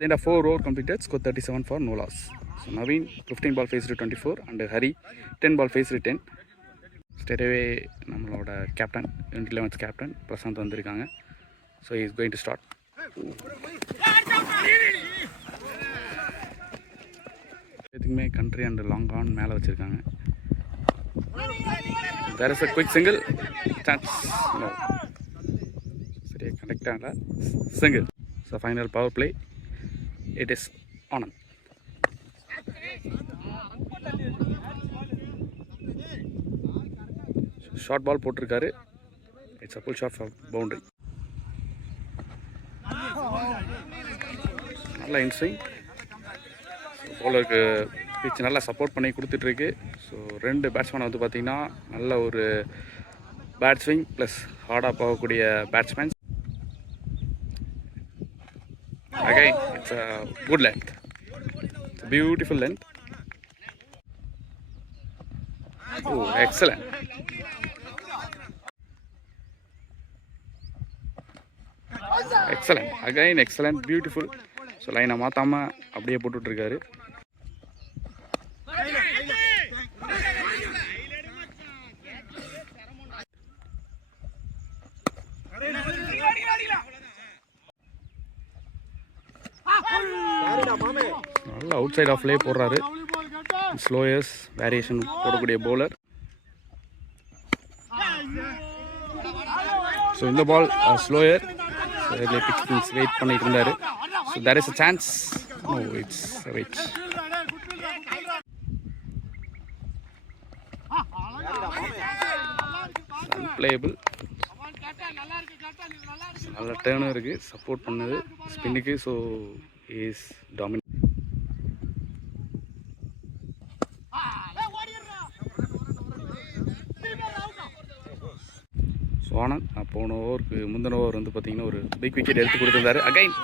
Then the 4 over completed, score 37 for no loss. So Naveen 15 ball faced 24 and Hari 10 ball faced 10. Straight away நம்மளோட captain 11th captain Prashanth வந்திருக்காங்க. So he is going to start. எதுக்குமே country and long on மேலே வச்சுருக்காங்க. There is a quick single chance. No. சரியா connect ஆகல. Single. So final power play. It is Anand. Short ball போட்டிருக்காரு. It's a full shot for boundary. நல்லா inswing. பவுலருக்கு pitch நல்லா support பண்ணி கொடுத்துட்ருக்கு. ஸோ 2 பேட்ஸ்மேன் வந்து பார்த்திங்கன்னா நல்ல ஒரு பேட் ஸ்விங் ப்ளஸ் ஹார்டாக போகக்கூடிய batsmen. Again, it's a good length. It's a beautiful length. Oh, excellent. Excellent. Again, excellent, beautiful. So line மாத்தாம அப்படியே போட்டுட்டு இருக்காரு. நல்ல அவுட் சைட் ஆஃப் லே போடுறாரு. ஸ்லோயர்ஸ் வேரியேஷன் போடக்கூடிய பவுலர். ஸோ இந்த பால் ஸ்லோயர் பிக்ஸ் வெயிட் பண்ணிட்டு இருந்தாரு. So there is a chance. No, it's wait. Unplayable. நல்ல டேர்னும் இருக்குது, சப்போர்ட் பண்ணுது ஸ்பின்னுக்கு. So is dominate. So Anand போன ஓவருக்கு முந்தின ஓவர் வந்து பார்த்திங்கன்னா ஒரு பிக் விக்கெட் எடுத்து கொடுத்துருந்தாரு. அகைன்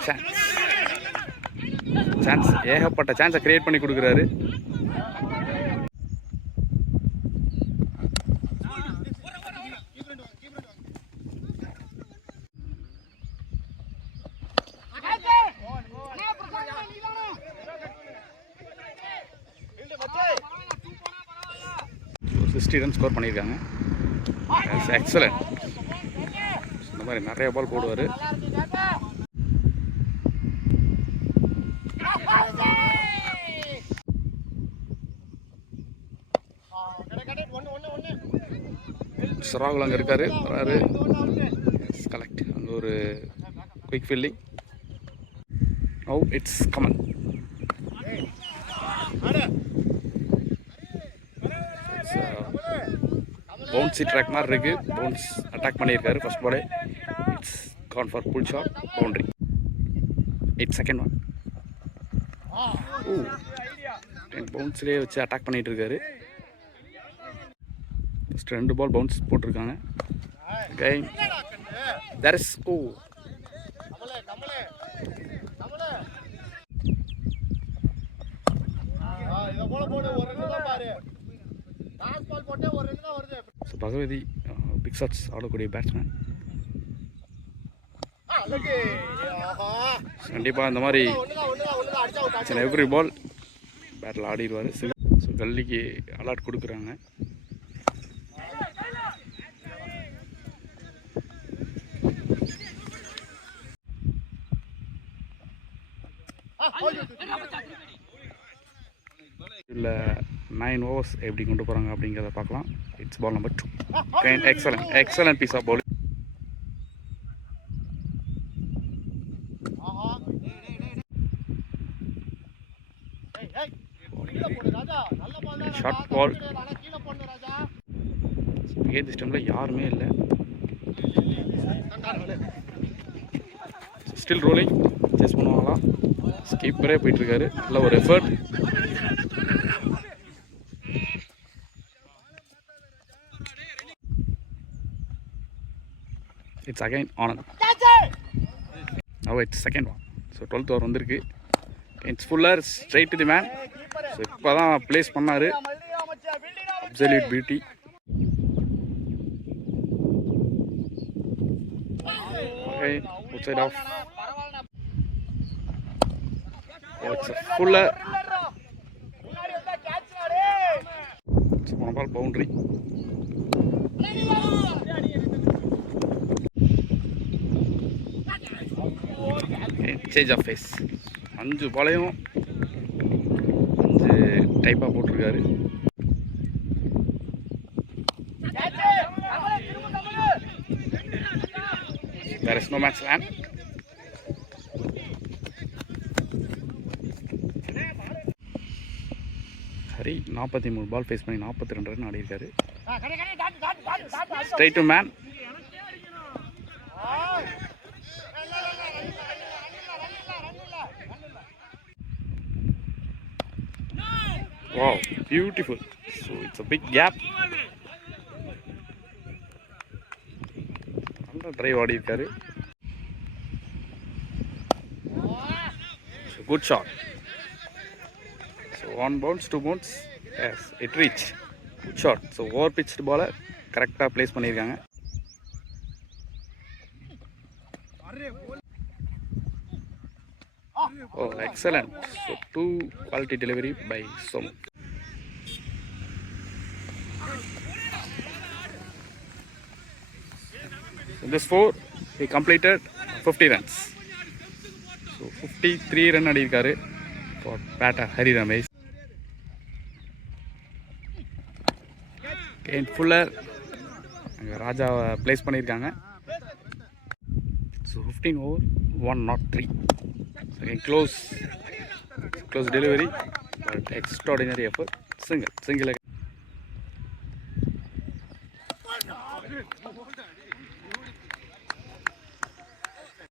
சான்ஸ் ஏகப்பட்ட சான்ஸை க்ரியேட் பண்ணி கொடுக்குறாரு. சிக்ஸ்டி ரன் ஸ்கோர் பண்ணியிருக்காங்க. எக்ஸலண்ட். இந்த மாதிரி நிறைய பால் போடுவார். ராகுல் அங்கே இருக்காரு, வராரு. கலெக்ட். அங்கே ஒரு quick fielding. Now it's come on. Bouncy track மாதிரி இருக்குது. பவுன்ஸ் அட்டாக் பண்ணியிருக்காரு ஃபர்ஸ்ட் பாலே. It's gone for pull shot, boundary. It's second one. பவுன்ஸ்லேயே வச்சு அட்டாக் பண்ணிகிட்டு இருக்காரு. ஃபஸ்ட் 2 பால் பவுன்ஸ் போட்டிருக்காங்க. Again there is Bhagavathi big shots ஆடக்கூடிய பேட்ஸ்மேன். கண்டிப்பாக இந்த மாதிரி எவ்ரி பால் பேட்டில் ஆடிடுவார். ஸோ கல்லிக்கு அலாட் கொடுக்குறாங்க. இல்லை 9 overs எப்படி கொண்டு போகிறாங்க அப்படிங்கிறத பார்க்கலாம். It's ball number 2. Excellent piece of bowling. Short ball. ஏது ஸ்டெம்பில் யாருமே இல்லை. Still rolling. சேஸ் பண்ணுவாங்களா? ஸ்கீப்பரே போயிட்டுருக்காரு. நல்ல ஒரு effort. It's again Anand. Now it's second one. So 12th over வந்திருக்கு. It's fuller, straight to the man. So இப்போ தான் ப்ளேஸ் பண்ணார். Absolute beauty. Okay, outside off. Oh, it's a fuller. It's one ball boundary. Okay, change of face. 5 பாலையும் 5 டைப்பாக போட்டிருக்காரு. There is no match land. Hari 43 ball face பண்ணி 42 run ஆடி இருக்காரு. Straight to man. Wow, beautiful. So it's a big gap. நல்ல drive ஆடி இருக்காரு. So good shot. So 1 bounce, 2 bounce. Yes, it reached. Good shot. So over pitched ball கரெக்டாக ப்ளேஸ் பண்ணியிருக்காங்க. Oh, excellent. So 2 quality delivery by Somu. So this 4, he completed 50 runs. So 53 run அடிக்காரு for batter Hari Ramesh. Again Fuller அங்கே ராஜாவை ப்ளேஸ் பண்ணியிருக்காங்க. So 15 over 103. Again close delivery, but extraordinary effort. Single